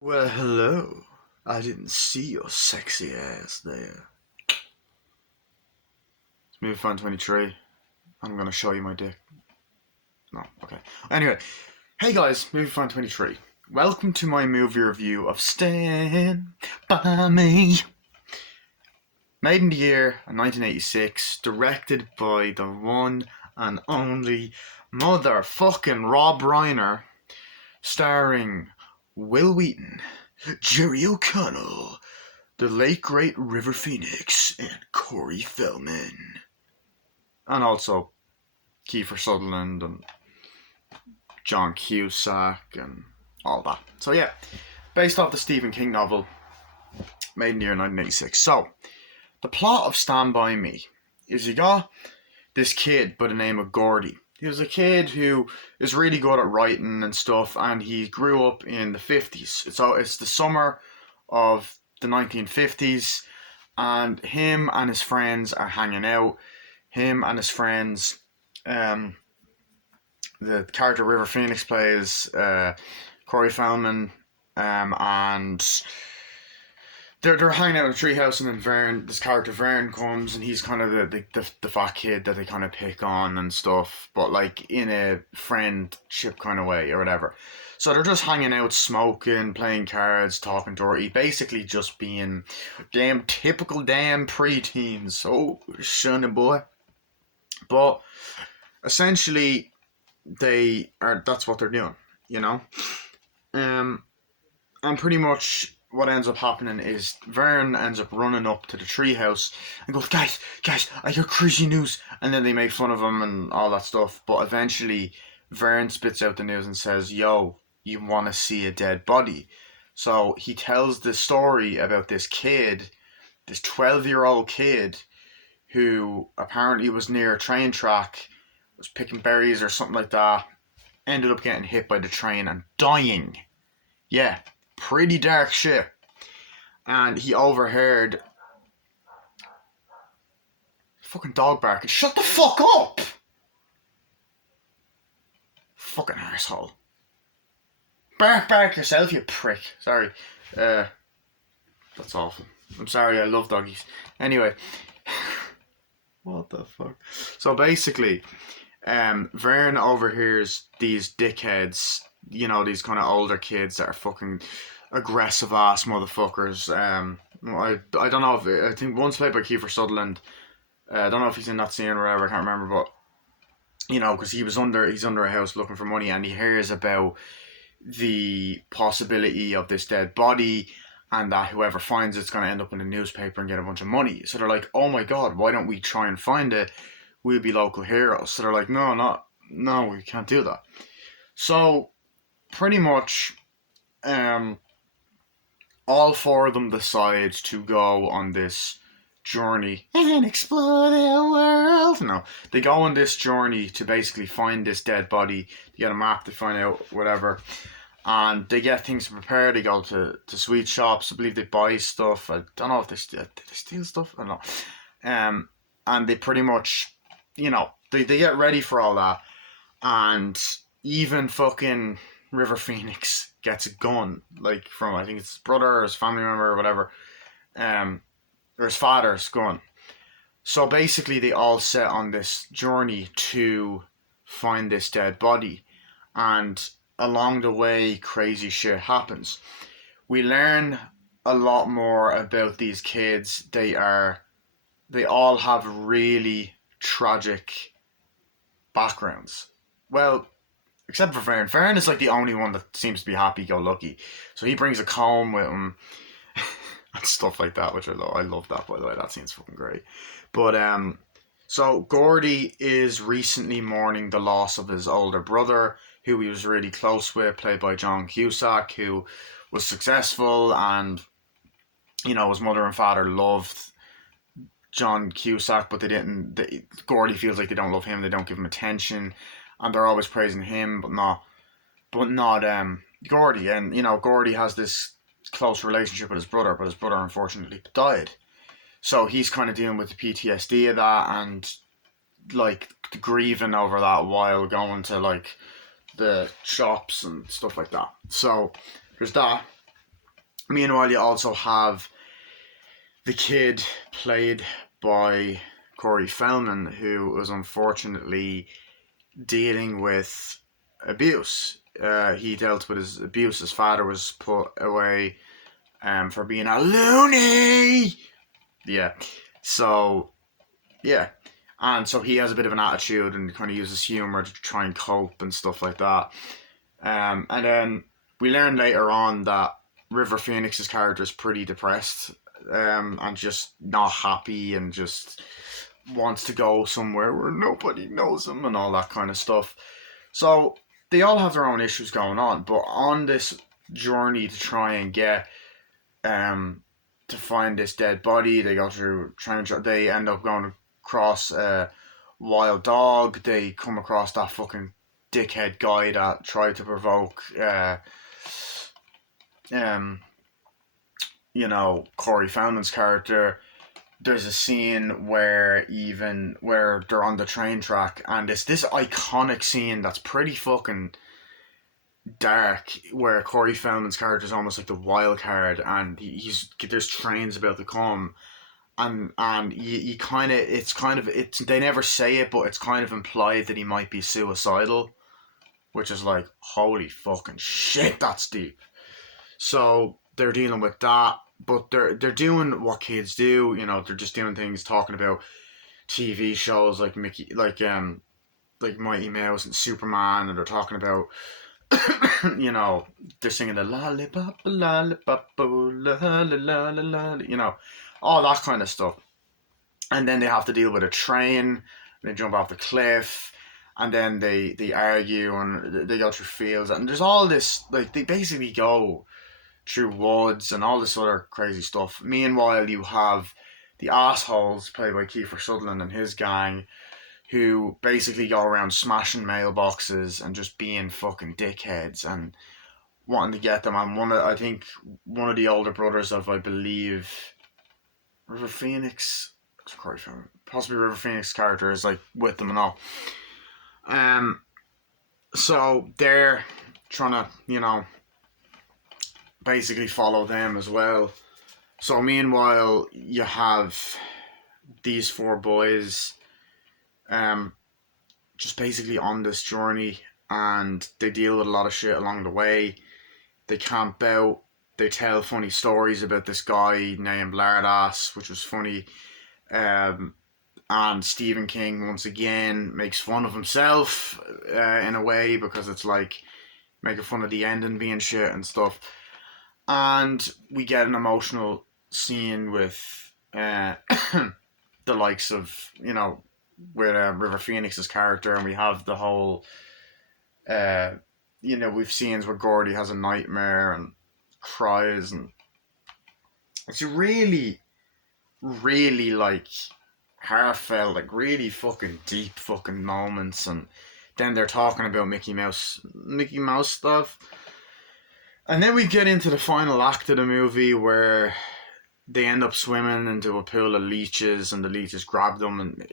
Well, hello. I didn't see your sexy ass there. It's Movie Fan 23. I'm gonna show you my dick. No, okay. Anyway, hey guys, Movie Fan 23. Welcome to my movie review of Stand By Me. Made in the year 1986, directed by the one and only motherfucking Rob Reiner, starring Will Wheaton, Jerry O'Connell, the late great River Phoenix, and Corey Feldman. And also Kiefer Sutherland and John Cusack and all that. So yeah, based off the Stephen King novel, made in the year 1986. So, the plot of Stand By Me is you got this kid by the name of Gordy. He was a kid who is really good at writing and stuff, and he grew up in the 50s. So it's the summer of the 1950s, and him and his friends are hanging out. Him and his friends, the character River Phoenix plays Corey Feldman, and they're hanging out in a treehouse, and then this character Vern comes, and he's kind of the fat kid that they kind of pick on and stuff, but like in a friendship kind of way or whatever. So they're just hanging out, smoking, playing cards, talking dirty, basically just being damn typical damn preteens. Oh, sonny boy. But essentially, that's what they're doing, you know. Um, and pretty much what ends up happening is Vern ends up running up to the treehouse and goes, guys, I hear crazy news. And then they make fun of him and all that stuff. But eventually, Vern spits out the news and says, yo, you want to see a dead body. So he tells the story about this kid, this 12-year-old kid, who apparently was near a train track, was picking berries or something like that, ended up getting hit by the train and dying. Yeah, pretty dark shit. And he overheard fucking dog barking. Shut the fuck up! Fucking arsehole. Bark yourself, you prick. Sorry. That's awful. I'm sorry, I love doggies. Anyway. What the fuck? So basically, Vern overhears these dickheads, these kind of older kids that are fucking aggressive ass motherfuckers. I don't know if I think one's played by Kiefer Sutherland. I don't know if he's in that scene or whatever. I can't remember, but because he's under a house looking for money, and he hears about the possibility of this dead body, and that whoever finds it's going to end up in the newspaper and get a bunch of money. So they're like, oh my god, why don't we try and find it? We'll be local heroes. So they're like, no, we can't do that. So pretty much, all four of them decide to go on this journey and explore the world. No, they go on this journey to basically find this dead body. They get a map to find out whatever, and they get things to prepare. They go to sweet shops. I believe they buy stuff. I don't know if did they steal stuff. I don't know. And they pretty much, they get ready for all that, and even fucking River Phoenix gets a gun, like from I think it's his brother or his family member or whatever, or his father's gun. So basically, they all set on this journey to find this dead body, and along the way, crazy shit happens. We learn a lot more about these kids. They all have really tragic backgrounds. Well, except for Vern. Vern is like the only one that seems to be happy-go-lucky. So he brings a comb with him and stuff like that, which I love. I love that, by the way. That scene's fucking great. But so Gordy is recently mourning the loss of his older brother, who he was really close with, played by John Cusack, who was successful, and his mother and father loved John Cusack, but they didn't. Gordy feels like they don't love him. They don't give him attention, and they're always praising him, but not Gordy. And Gordy has this close relationship with his brother, but his brother unfortunately died. So he's kind of dealing with the PTSD of that, and like grieving over that while going to like the shops and stuff like that. So there's that. Meanwhile, you also have the kid played by Corey Feldman, who was unfortunately dealing with abuse. He dealt with his abuse. His father was put away for being a loony. Yeah. So, yeah. And so he has a bit of an attitude and kind of uses humor to try and cope and stuff like that. And then we learn later on that River Phoenix's character is pretty depressed and just not happy and just wants to go somewhere where nobody knows him and all that kind of stuff. So they all have their own issues going on, but on this journey to try and get to find this dead body, they go through they end up going across a wild dog. They come across that fucking dickhead guy that tried to provoke Corey Feldman's character. There's a scene where they're on the train track and it's this iconic scene that's pretty fucking dark, where Corey Feldman's character is almost like the wild card and there's trains about to come and you kind of it's they never say it, but it's kind of implied that he might be suicidal, which is like, holy fucking shit, that's deep. So they're dealing with that, but they're doing what kids do. They're just doing things, talking about TV shows like like Mighty Mouse and Superman, and they're talking about they're singing the lollipop, lollipop, la la la la, all that kind of stuff. And then they have to deal with a train. They jump off the cliff, and then they argue and they go through fields, and there's all this, like, they basically go through woods and all this other crazy stuff. Meanwhile, you have the assholes played by Kiefer Sutherland and his gang, who basically go around smashing mailboxes and just being fucking dickheads and wanting to get them. And I think one of the older brothers of, I believe, River Phoenix, possibly River Phoenix character is like with them and all. So they're trying to, basically follow them as well. So meanwhile, you have these four boys just basically on this journey, and they deal with a lot of shit along the way. They camp out, they tell funny stories about this guy named Lardass, which was funny. And Stephen King once again makes fun of himself in a way, because it's like making fun of the ending being shit and stuff. And we get an emotional scene with the likes of, with River Phoenix's character, and we have the whole, we've scenes where Gordy has a nightmare and cries, and it's really, really like heartfelt, like really fucking deep fucking moments. And then they're talking about Mickey Mouse stuff. And then we get into the final act of the movie where they end up swimming into a pool of leeches, and the leeches grab them, and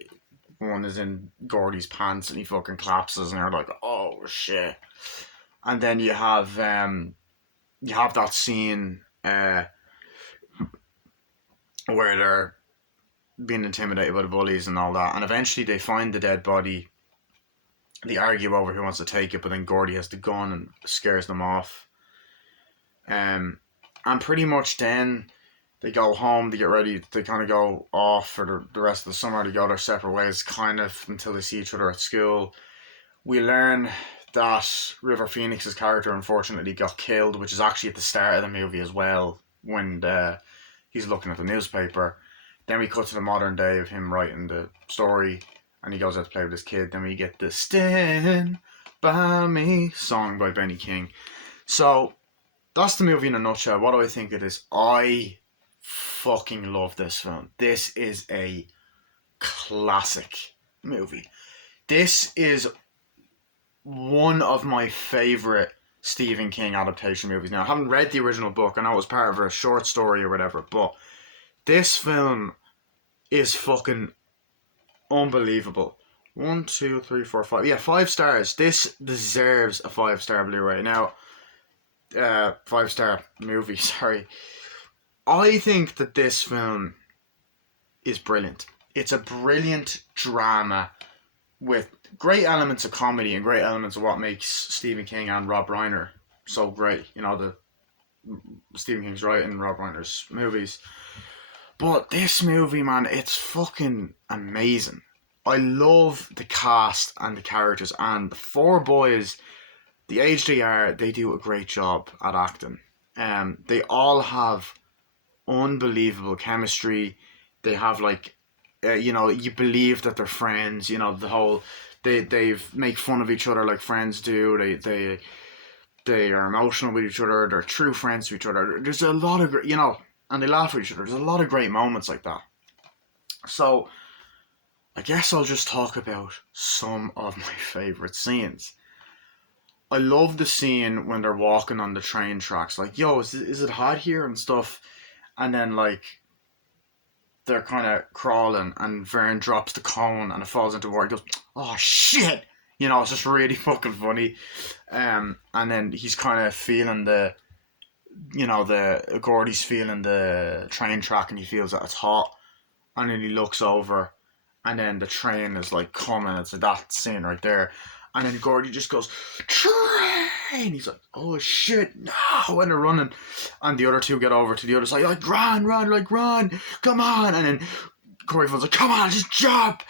one is in Gordy's pants, and he fucking collapses, and they're like, oh shit. And then you have that scene where they're being intimidated by the bullies and all that, and eventually they find the dead body. They argue over who wants to take it, but then Gordy has the gun and scares them off. And pretty much then they go home, they get ready, they kind of go off for the rest of the summer, to go their separate ways, kind of, until they see each other at school. We learn that River Phoenix's character unfortunately got killed, which is actually at the start of the movie as well, when he's looking at the newspaper. Then we cut to the modern day of him writing the story, and he goes out to play with his kid. Then we get the Stand By Me song by Benny King. So that's the movie in a nutshell. What do I think it is? I fucking love this film. This is a classic movie. This is one of my favourite Stephen King adaptation movies. Now, I haven't read the original book. I know it was part of a short story or whatever, but this film is fucking unbelievable. 1, 2, 3, 4, 5. Yeah, 5 stars. This deserves a 5-star Blu-ray. Now, 5-star movie. Sorry, I think that this film is brilliant. It's a brilliant drama with great elements of comedy and great elements of what makes Stephen King and Rob Reiner so great. You know, the Stephen King's writing, Rob Reiner's movies. But this movie, man, it's fucking amazing. I love the cast and the characters, and the four boys, the age they are, they do a great job at acting. They all have unbelievable chemistry. They have like, you believe that they're friends. You know, the whole they make fun of each other like friends do. They are emotional with each other. They're true friends to each other. There's a lot of and they laugh at each other. There's a lot of great moments like that. So I guess I'll just talk about some of my favorite scenes. I love the scene when they're walking on the train tracks, like, yo, is it hot here and stuff, and then like they're kind of crawling, and Vern drops the cone and it falls into water. He goes, oh shit, it's just really fucking funny. And then he's kind of feeling the Gordy's feeling the train track, and he feels that it's hot, and then he looks over, and then the train is like coming. It's that scene right there. And then Gordy just goes, train! He's like, oh shit, no! And they're running. And the other two get over to the other side, like, run, come on! And then Corey Feld's like, come on, just jump!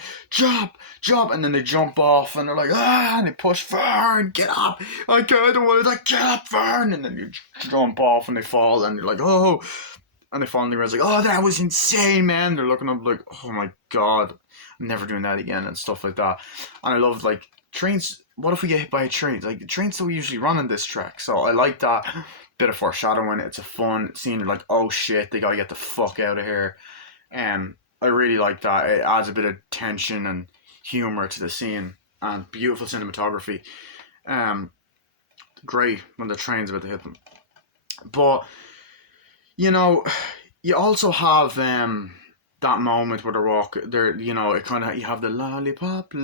And then they jump off, and they're like, and they push Vern, get up! I don't want to, like, get up, Vern! And then you jump off, and they fall, and you're like, oh! And they fall on the ground, like, oh, that was insane, man! They're looking up like, oh my god, I'm never doing that again, and stuff like that. And I love, like, trains, what if we get hit by a train? Like, the trains don't usually run on this track, so I like that bit of foreshadowing. It's a fun scene. You're like, oh shit, they gotta get the fuck out of here. I really like that. It adds a bit of tension and humor to the scene, and beautiful cinematography. Great when the train's about to hit them. But you also have that moment where they're walking, it kind of, you have the lollipop,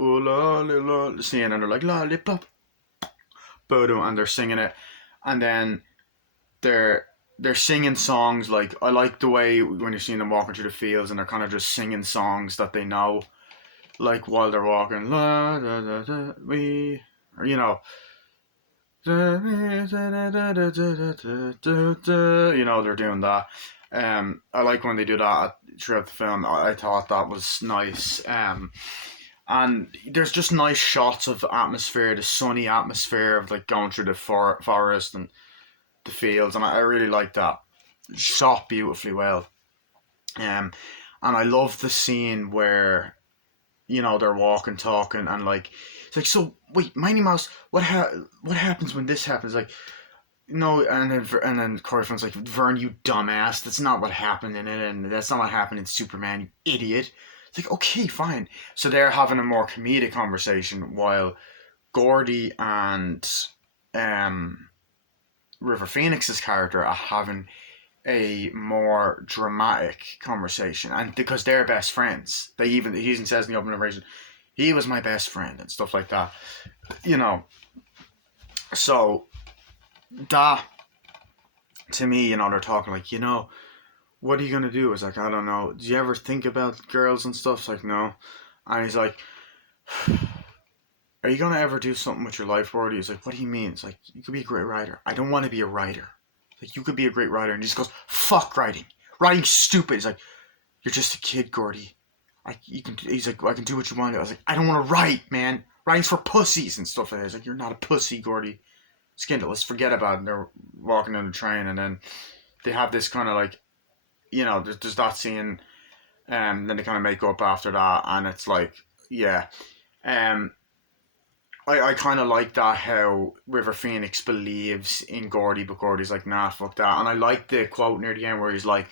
oh lolly, scene, and they're like, lollipop, and they're singing it, and then they're singing songs. Like, I like the way when you're seeing them walking through the fields, and they're kind of just singing songs that they know, like, while they're walking, la da da da we, or they're doing that. I like when they do that throughout the film. I thought that was nice. And there's just nice shots of atmosphere, the sunny atmosphere of like going through the forest and the fields, and I really like that. Shot beautifully well. And I love the scene where they're walking, talking, and like it's like, so wait, Miney Mouse, what happens when this happens? Like, no, and then Corey Feld's like, Vern, you dumbass, that's not what happened in it, and that's not what happened in Superman, you idiot. It's like, okay, fine. So they're having a more comedic conversation while Gordy and River Phoenix's character are having a more dramatic conversation, and because they're best friends, he even says in the opening narration, he was my best friend and stuff like that. So that, to me, they're talking like, what are you gonna do? It's like, I don't know. Do you ever think about girls and stuff? It's like, no. And he's like, are you gonna ever do something with your life, Gordy? He's like, what do you mean? It's like, you could be a great writer. I don't want to be a writer. Like, you could be a great writer. And he just goes, fuck writing. Writing's stupid. He's like, you're just a kid, Gordy. He's like, I can do what you want. I was like, I don't want to write, man. Writing's for pussies and stuff like that. He's like, you're not a pussy, Gordy. Skindle, let's forget about it. And they're walking on the train, and then they have this kind of like, there's that scene, and then they kind of make up after that, and it's like, yeah. I kind of like that, how River Phoenix believes in Gordy, but Gordy's like, nah, fuck that. And I like the quote near the end where he's like,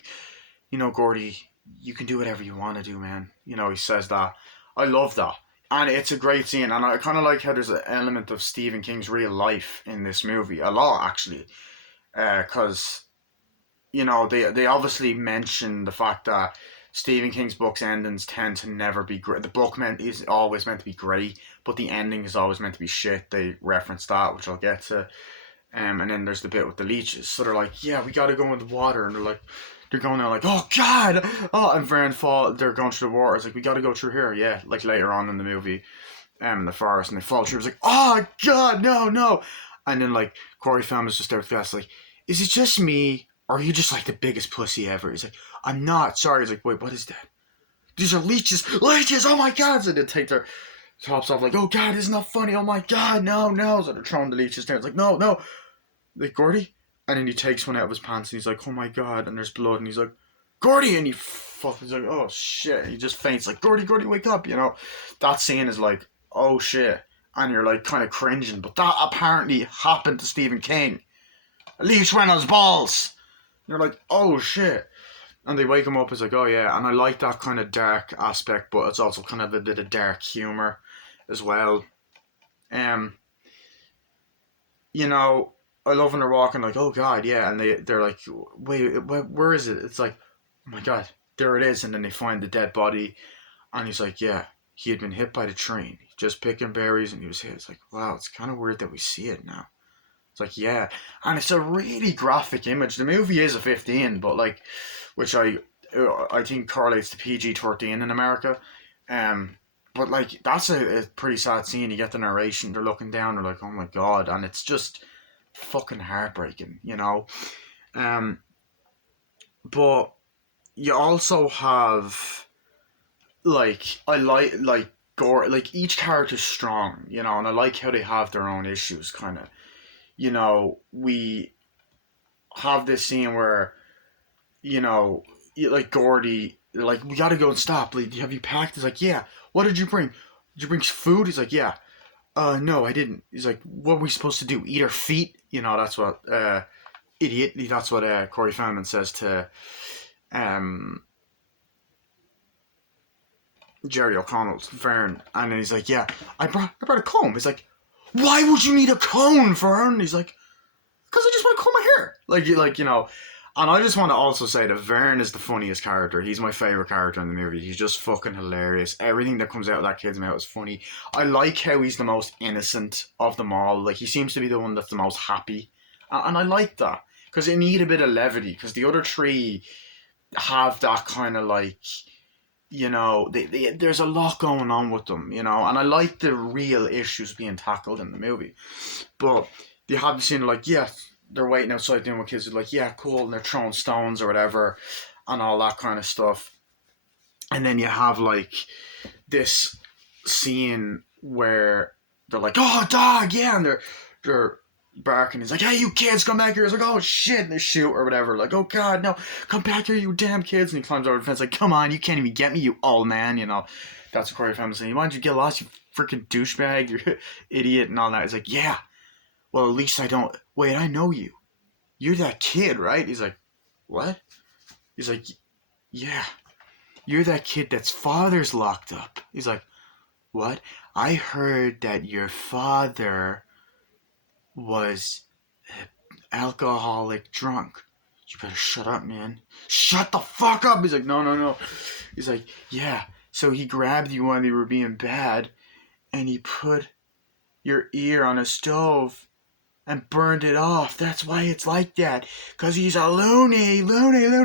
Gordy, you can do whatever you want to do, man. He says that. I love that. And it's a great scene. And I kind of like how there's an element of Stephen King's real life in this movie. A lot, actually. Because, they obviously mention the fact that Stephen King's books' endings tend to never be great. The book is always meant to be great, but the ending is always meant to be shit. They reference that, which I'll get to. And then there's the bit with the leeches. So they're like, yeah, we gotta go in the water. And they're going there like, oh God, oh, and they're going through the water. It's like, we gotta go through here. Yeah, like later on in the movie, in the forest, and they fall through. It's like, oh God, no, no. And then like Corey Feldman is just there with the like, is it just me, or are you just like the biggest pussy ever? He's like, I'm not. Sorry. He's like, wait, what is that? These are leeches, leeches. Oh my God! So they take their tops off, like, oh God, isn't that funny? Oh my God, no, no. So they're throwing the leeches down. It's like, no, no. Like, Gordy? And then he takes one out of his pants and he's like, oh my God, and there's blood, and he's like, Gordy, and he's like, oh shit, and he just faints, like, Gordy, wake up, you know. That scene is like, oh shit, and you're like kind of cringing, but that apparently happened to Stephen King. A leech went on his balls. And you're like, oh shit. And they wake him up, it's like, oh yeah, and I like that kind of dark aspect, but it's also kind of a bit of dark humor as well. You know, I love when they're walking, like, oh God, yeah, and they're like, wait, where is it? It's like, oh my God, there it is, and then they find the dead body, and he's like, yeah, he had been hit by the train, just picking berries, and he was hit. It's like, wow, it's kind of weird that we see it now. It's like, yeah, and it's a really graphic image. The movie is a 15, but like, which I think correlates to PG-13 in America, but like that's a pretty sad scene. You get the narration, they're looking down, they're like, oh my God, and it's just fucking heartbreaking, you know. But you also have like, I like gore, like each character's strong, you know, and I like how they have their own issues, kind of. You know, we have this scene where, you know, like Gordy, like, we gotta go and stop. Like, have you packed? He's like, yeah. What did you bring? Did you bring food? He's like, yeah. No, I didn't. He's like, what are we supposed to do? Eat our feet? You know, that's what, idiot. That's what Corey Feldman says to Jerry O'Connell, Vern. And then he's like, yeah, I brought a comb. He's like, why would you need a comb, Vern? He's like, because I just want to comb my hair. Like, you know. And I just want to also say that Vern is the funniest character. He's my favourite character in the movie. He's just fucking hilarious. Everything that comes out of that kid's mouth is funny. I like how he's the most innocent of them all. Like, he seems to be the one that's the most happy. And I like that. Because they need a bit of levity. Because the other three have that kind of like, you know, there's a lot going on with them, you know. And I like the real issues being tackled in the movie. But they have the scene like, yeah, they're waiting outside doing what kids are like, yeah, cool, and they're throwing stones or whatever and all that kind of stuff. And then you have like this scene where they're like, oh dog, yeah, and they're barking. He's like, hey, you kids, come back here. He's like, oh shit, and they shoot or whatever. Like, oh God, no, come back here, you damn kids. And he climbs over the fence like, come on, you can't even get me, you old man, you know. That's what Corey Feldman saying. Why don't you get lost, you freaking douchebag, you idiot, and all that. He's like, yeah, well, at least I don't. Wait, I know you. You're that kid, right? He's like, what? He's like, yeah. You're that kid that's father's locked up. He's like, what? I heard that your father was alcoholic drunk. You better shut up, man. Shut the fuck up. He's like, no, no, no. He's like, yeah. So he grabbed you when you were being bad and he put your ear on a stove and burned it off. That's why it's like that. Because he's a loony.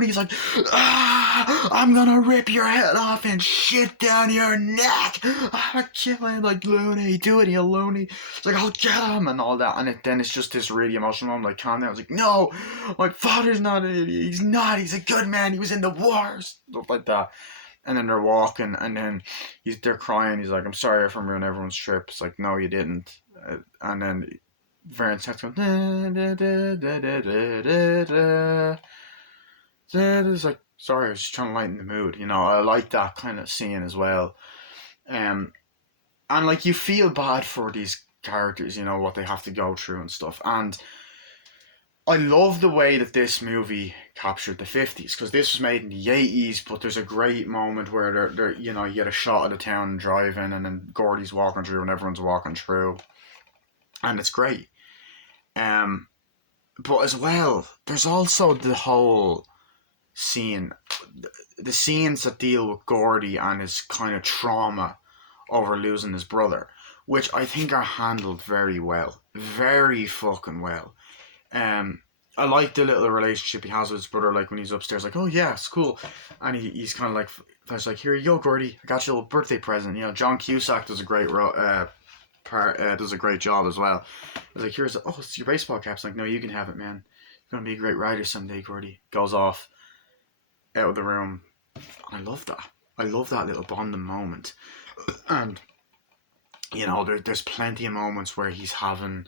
He's like, I'm going to rip your head off and shit down your neck. I'm going to kill him. Like, loony, do it, you loony. It's like, I'll get him and all that. And then it's just this really emotional moment. Like, calm down. I was like, no, my father's not an idiot. He's not. He's a good man. He was in the wars. Stuff like that. And then they're walking, and then they're crying. He's like, I'm sorry if I'm ruining everyone's trip. It's like, no, you didn't. And then Vern starts going, it's like, sorry, I was just trying to lighten the mood. You know, I like that kind of scene as well. And like, you feel bad for these characters, you know, what they have to go through and stuff. And I love the way that this movie captured the 50s, because this was made in the 80s, but there's a great moment where they're you know, you get a shot of the town driving, and then Gordy's walking through and everyone's walking through. And it's great. But as well, there's also the whole scene, the scenes that deal with Gordy and his kind of trauma over losing his brother, which I think are handled very well. Very fucking well. I like the little relationship he has with his brother. Like when he's upstairs, like, oh yeah, it's cool, and he's kind of like, there's like, here you go, Gordy, I got you a little birthday present. You know, John Cusack does a great does a great job as well. It's like, here's oh, it's your baseball cap. It's like, no, you can have it, man. You're gonna be a great writer someday, Gordy. Goes off out of the room. I love that. I love that little bonding moment. And you know, there's plenty of moments where he's having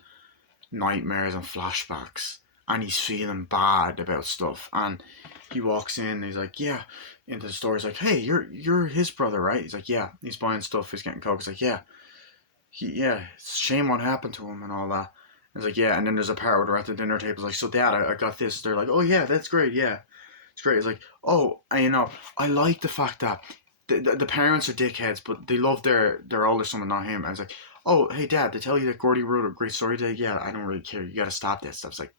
nightmares and flashbacks, and he's feeling bad about stuff. And he walks in, and he's like, yeah, into the store. He's like, hey, you're his brother, right? He's like, yeah. He's buying stuff. He's getting coke. He's like, yeah. It's a shame what happened to him and all that. It's like, yeah. And then there's a part where they're at the dinner table. It's like, so Dad, I got this. They're like, oh yeah, that's great. Yeah, it's great. It's like, oh, and you know, I like the fact that the parents are dickheads, but they love their older son and not him. And it's like, oh, hey Dad, they tell you that Gordy wrote a great story today. Yeah, I don't really care. You got to stop that stuff. It's like,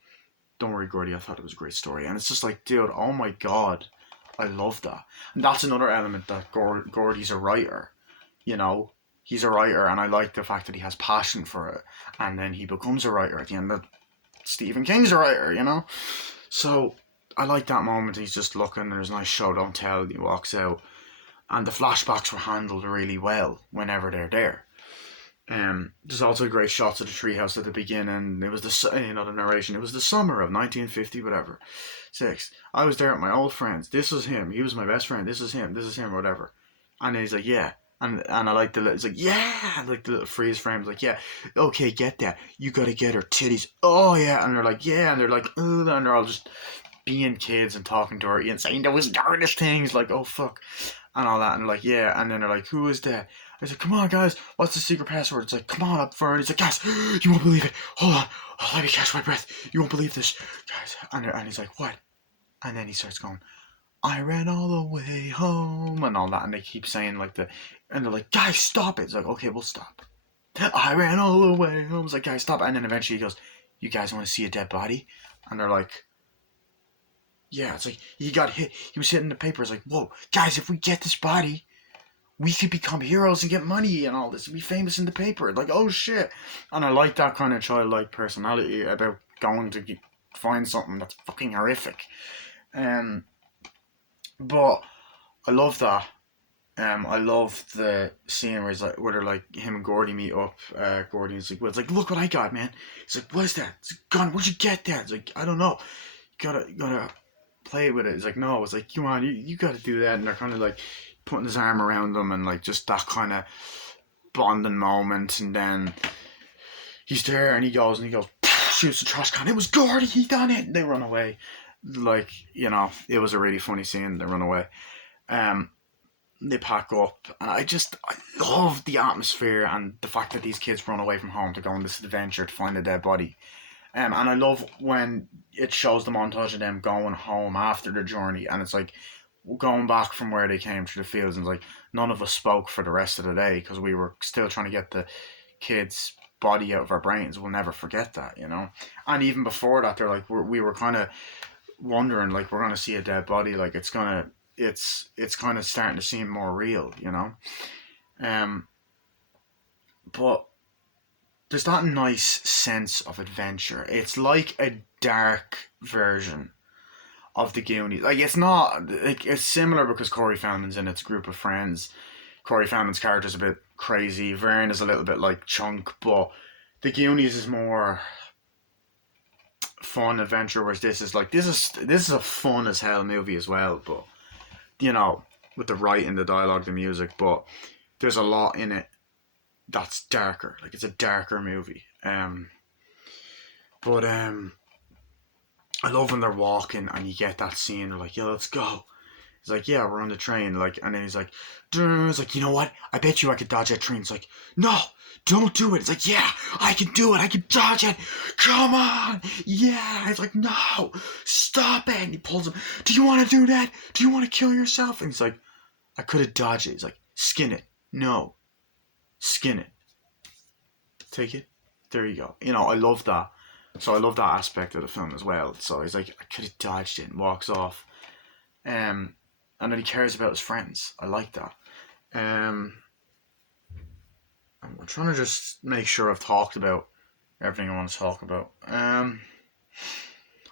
don't worry, Gordy. I thought it was a great story. And it's just like, dude, oh my god, I love that. And that's another element that Gordy's a writer. You know, he's a writer, and I like the fact that he has passion for it. And then he becomes a writer at the end. That Stephen King's a writer, you know. So I like that moment. He's just looking, and there's a nice show don't tell, and he walks out. And the flashbacks were handled really well whenever they're there. There's also great shots of the treehouse at the beginning. It was the narration. It was the summer of 1950, whatever, 6. I was there with my old friends. This was him. He was my best friend. This is him. This is him. Whatever. And he's like, yeah. And I like the little. It's like, yeah. Like the little freeze frames. Like, yeah. Okay, get that. You gotta get her titties. Oh yeah. And they're like, yeah. And they're like, ugh. And they're all just being kids and talking to her and saying those darndest things. Like, oh fuck. And all that. And like, yeah. And then they're like, who is that? I was like, come on, guys, what's the secret password? It's like, come on up, Fern. He's like, guys, you won't believe it. Hold on. Oh, let me catch my breath. You won't believe this. Guys. And he's like, what? And then he starts going, I ran all the way home and all that. And they keep saying like and they're like, guys, stop it. It's like, okay, we'll stop. I ran all the way home. It's like, guys, stop. And then eventually he goes, you guys want to see a dead body? And they're like, yeah. It's like, he got hit. He was hitting the paper. It's like, whoa, guys, if we get this body, we could become heroes and get money and all this and be famous in the paper. Like, oh shit. And I like that kind of childlike personality about going to find something that's fucking horrific. But I love that. I love the scene where where they're like, him and Gordy meet up. Gordy's like, well, it's like, look what I got, man. He's like, what is that? It's like, gun. Where'd you get that? It's like, I don't know. You gotta play with it. It's like, no. It's like, come on, you gotta do that. And they're kind of like putting his arm around them and like just that kind of bonding moment. And then he's there and he goes shoots the trash can. It was Gordy. He done it. And they run away. Like, you know, it was a really funny scene. They run away. They pack up, and I love the atmosphere and the fact that these kids run away from home to go on this adventure to find a dead body. And I love when it shows the montage of them going home after the journey, and it's like going back from where they came through the fields, and it's like none of us spoke for the rest of the day because we were still trying to get the kids' body out of our brains. We'll never forget that, you know. And even before that, they're like, we were kind of wondering, like, we're gonna see a dead body, like it's kind of starting to seem more real, you know. But there's that nice sense of adventure. It's like a dark version of the Goonies. Like, it's not like, it's similar because Corey Feldman's in its group of friends. Corey Feldman's character's a bit crazy. Vern is a little bit like Chunk, but the Goonies is more fun adventure, whereas this is a fun as hell movie as well, but you know, with the writing, the dialogue, the music, but there's a lot in it that's darker. Like, it's a darker movie. But I love when they're walking and you get that scene. They're like, "Yeah, let's go." He's like, "Yeah, we're on the train." Like, and then he's like, you know what? I bet you I could dodge that train. It's like, no, don't do it. It's like, yeah, I can do it. I can dodge it. Come on. Yeah. It's like, no, stop it. And he pulls him. Do you want to do that? Do you want to kill yourself? And he's like, I could have dodged it. He's like, skin it. No, skin it. Take it. There you go. You know, I love that. So I love that aspect of the film as well. So he's like, I could have dodged it, and walks off. And then he cares about his friends. I like that. I'm trying to just make sure I've talked about everything I want to talk about.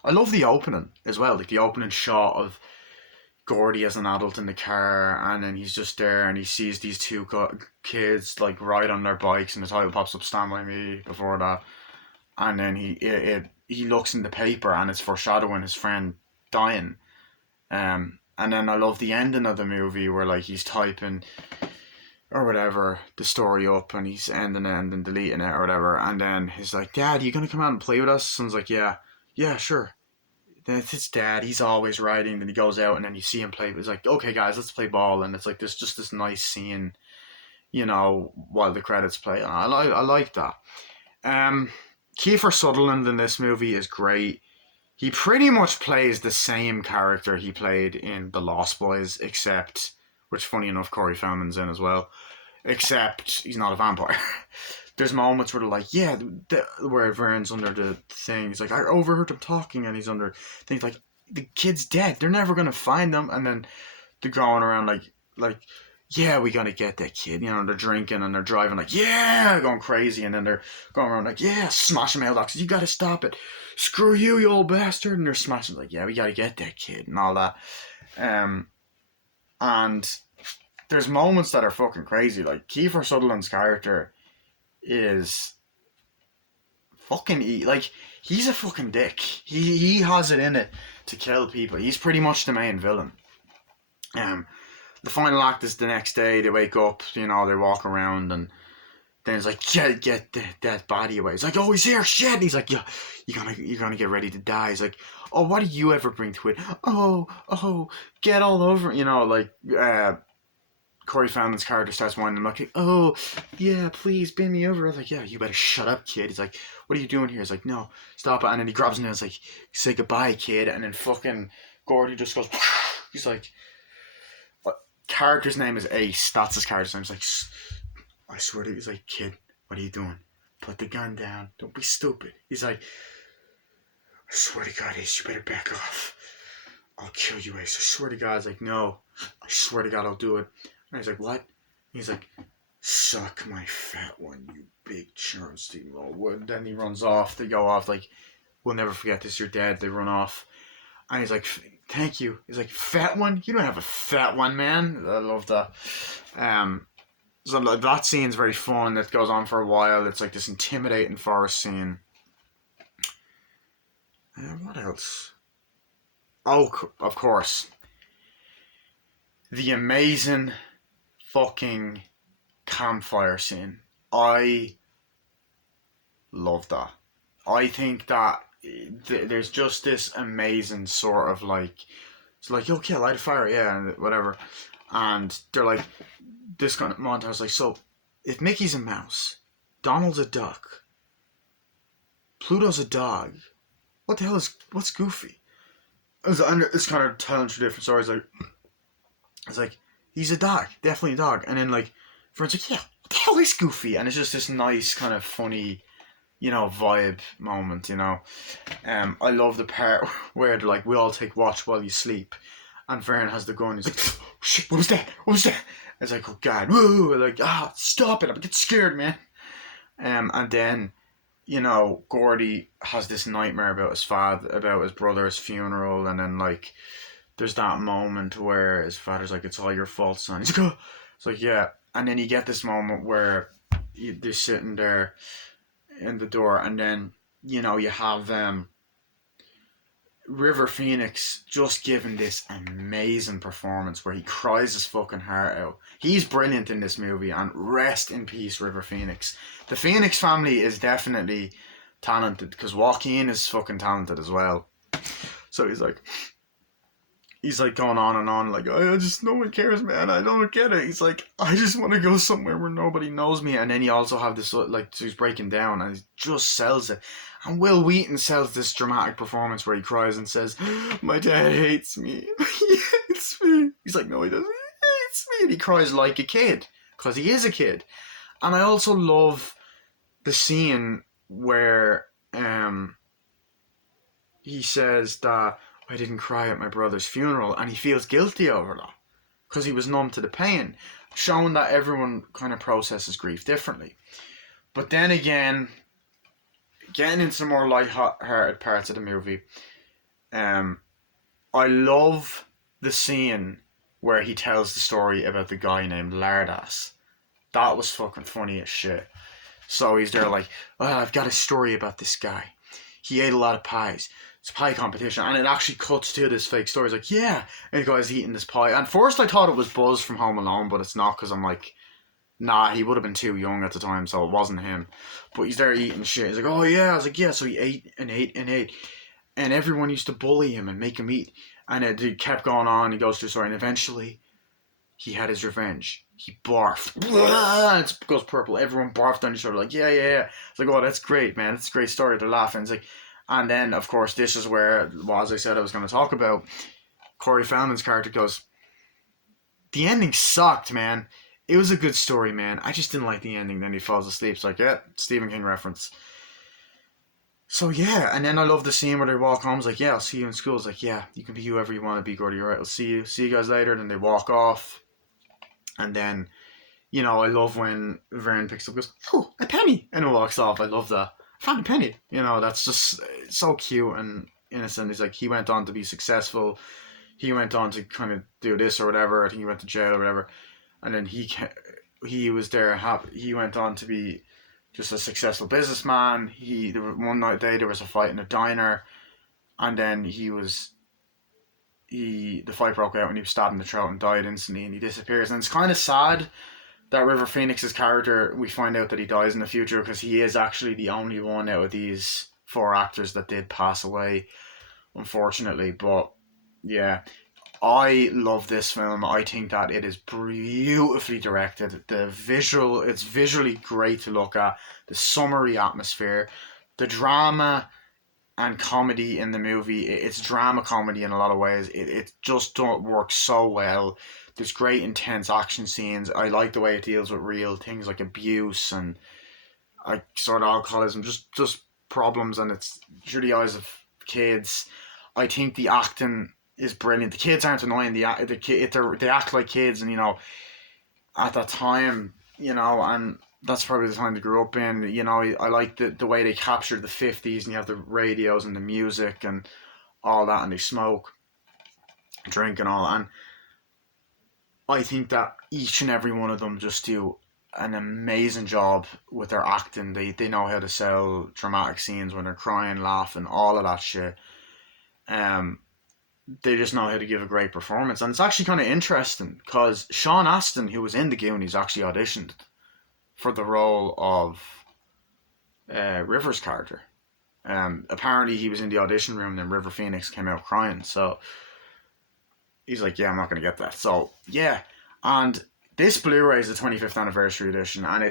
I love the opening as well, like the opening shot of Gordy as an adult in the car, and then he's just there, and he sees these two kids like ride on their bikes, and the title pops up "Stand by Me" before that, and then he looks in the paper, and it's foreshadowing his friend dying. And then I love the ending of the movie where like he's typing or whatever the story up, and he's ending it and then deleting it or whatever, and then he's like, "Dad, you gonna come out and play with us?" Son's like, "Yeah, yeah, sure." Then it's his dad. He's always writing. Then he goes out, and then you see him play. It's like, "Okay, guys, let's play ball." And it's like there's just this nice scene, while the credits play. And I like that. Um, Kiefer Sutherland in this movie is great. He pretty much plays the same character he played in The Lost Boys, except, which funny enough, Corey Feldman's in as well. Except he's not a vampire. There's moments where they're like, yeah, where Vern's under the thing. He's like, I overheard him talking, and he's under things like, the kid's dead. They're never gonna find him. And then they're going around like, yeah, we gotta get that kid. They're drinking and they're driving like, yeah, going crazy. And then they're going around like, yeah, smashing mailboxes. You gotta stop it. Screw you, you old bastard. And they're smashing like, yeah, we gotta get that kid and all that. And there's moments that are fucking crazy. Like Kiefer Sutherland's character is fucking like he's a fucking dick. He has it in it to kill people. He's pretty much the main villain. The final act is the next day. They wake up, they walk around, and then it's like, get that body away. It's like, oh, he's here, shit. And he's like, yeah, you're gonna get ready to die. He's like, oh, what do you ever bring to it? Oh, get all over. Corey Feldman's character starts whining. I'm like, oh, yeah, please bend me over. I was like, yeah, you better shut up, kid. He's like, what are you doing here? He's like, no, stop it. And then he grabs him and it's like, say goodbye, kid. And then fucking Gordy just goes, he's like, what? Character's name is Ace. That's his character's name. He's like, I swear to you. He's like, kid, what are you doing? Put the gun down. Don't be stupid. He's like, I swear to God, Ace, you better back off. I'll kill you, Ace. I swear to God. He's like, no, I swear to God, I'll do it. And he's like, what? He's like, suck my fat one, you big churn steamroll. Then he runs off. They go off like, we'll never forget this, you're dead. They run off. And he's like, thank you. He's like, fat one? You don't have a fat one, man. I love that. So that scene's very fun. It goes on for a while. It's like this intimidating forest scene. What else? Oh, of course. The amazing fucking campfire scene. I love that. I think that there's just this amazing sort of like, it's like, okay, light a fire, yeah, and whatever. And they're like, this kind of montage, like, so if Mickey's a mouse, Donald's a duck, Pluto's a dog, what's Goofy? It's kind of telling two different stories. Like, it's like, he's a dog, definitely a dog. And then like, friends like, yeah, what the hell is Goofy? And it's just this nice kind of funny, vibe moment. I love the part where they're like, we all take watch while you sleep, and Vern has the gun. He's like, oh, shit, what was that? It's like, oh God, woo! Like, stop it! I'm getting scared, man. And then, Gordy has this nightmare about his brother's funeral, and then like, there's that moment where his father's like, it's all your fault, son. He's like, oh. It's like, yeah. And then you get this moment where they're sitting there in the door, and then, you have River Phoenix just giving this amazing performance where he cries his fucking heart out. He's brilliant in this movie, and rest in peace, River Phoenix. The Phoenix family is definitely talented, because Joaquin is fucking talented as well. So he's like going on and on, like, I just, no one cares, man, I don't get it. He's like, I just want to go somewhere where nobody knows me. And then you also have this, like, so he's breaking down, and he just sells it. And Will Wheaton sells this dramatic performance where he cries and says, my dad hates me. He hates me. He's like, no, he doesn't. He hates me. And he cries like a kid, because he is a kid. And I also love the scene where he says that, I didn't cry at my brother's funeral, and he feels guilty over that because he was numb to the pain, showing that everyone kind of processes grief differently. But then again, getting into some more light-hearted parts of the movie, I love the scene where he tells the story about the guy named Lardass. That was fucking funny as shit. So he's there like, oh, I've got a story about this guy. He ate a lot of pies. It's a pie competition. And it actually cuts to this fake story. He's like, yeah. And the guy's eating this pie. And first I thought it was Buzz from Home Alone, but it's not, because I'm like, nah, he would have been too young at the time, so it wasn't him. But he's there eating shit. He's like, oh yeah. I was like, yeah. So he ate and ate and ate. And everyone used to bully him and make him eat. And it kept going on. He goes through a story. And eventually, he had his revenge. He barfed. And it goes purple. Everyone barfed on each other like, yeah, yeah, yeah. It's like, oh, that's great, man. That's a great story. They're laughing. It's like, and then, of course, this is where, well, as I said, I was going to talk about, Corey Feldman's character goes, the ending sucked, man. It was a good story, man. I just didn't like the ending. Then he falls asleep. It's like, yeah, Stephen King reference. So yeah, and then I love the scene where they walk home. It's like, yeah, I'll see you in school. It's like, yeah, you can be whoever you want to be, Gordy. All right, I'll see you guys later. Then they walk off, and then, you know, I love when Vern picks up, goes, oh, a penny, and it walks off. I love that. I found a penny. You know, that's just so cute and innocent. He's like, he went on to be successful. He went on to kind of do this or whatever. I think he went to jail or whatever, and then he was there. He went on to be just a successful businessman. One night there was a fight in a diner, and then the fight broke out and he was stabbed in the throat and died instantly, and he disappears. And it's kind of sad that River Phoenix's character, we find out that he dies in the future, because he is actually the only one out of these 4 actors that did pass away, unfortunately. But yeah, I love this film. I think that it is beautifully directed. It's visually great to look at. The summery atmosphere, the drama and comedy in the movie. It's drama comedy in a lot of ways. It just don't work so well. There's great intense action scenes. I like the way it deals with real things like abuse and sort of alcoholism, just problems, and it's through the eyes of kids. I think the acting is brilliant. The kids aren't annoying. They act like kids, and you know, at that time, you know, and that's probably the time they grew up in. You know, I like the way they captured the 50s, and you have the radios and the music and all that, and they smoke, drink, and all. And I think that each and every one of them just do an amazing job with their acting. They know how to sell dramatic scenes when they're crying, laughing, all of that shit. They just know how to give a great performance. And it's actually kind of interesting because Sean Astin, who was in The Goonies, actually auditioned for the role of River's character. Apparently he was in the audition room and then River Phoenix came out crying. So he's like, yeah, I'm not going to get that. So yeah, and this Blu-ray is the 25th anniversary edition, and